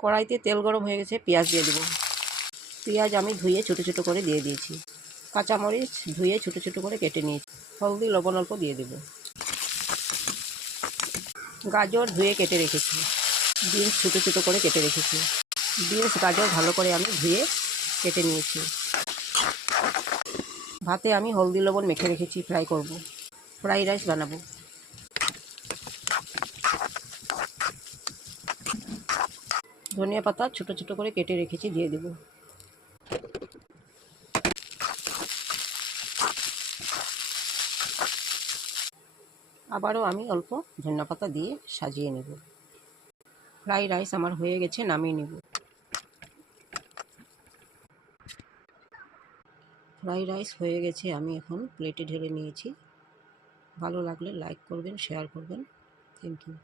কড়াইতে তেল গরম হয়ে গেছে, পেঁয়াজ দিয়ে দেবো। পেঁয়াজ আমি ধুয়ে ছোটো ছোটো করে দিয়ে দিয়েছি। কাঁচামরিচ ধুয়ে ছোটো ছোটো করে কেটে নিয়েছি। হলদি লবণ অল্প দিয়ে দেবো। গাজর ধুয়ে কেটে রেখেছি। বিনস ছোটো ছোটো করে কেটে রেখেছি। বিনস গাজর ভালো করে আমি ধুয়ে কেটে নিয়েছি। ভাতে আমি হলদি লবণ মেখে রেখেছি, ফ্রাই করব। ফ্রাইড রাইস বানাবো। ধনিয়া পাতা ছোটো ছোটো করে কেটে রেখেছি, দিয়ে দেব। আবারও আমি অল্প ধনিয়া পাতা দিয়ে সাজিয়ে নেব। ফ্রাইড রাইস আমার হয়ে গেছে, নামিয়ে নেব। ফ্রাইড রাইস হয়ে গেছে, আমি এখন প্লেটে ঢেলে নিয়েছি। ভালো লাগলে লাইক করবেন, শেয়ার করবেন। Thank you.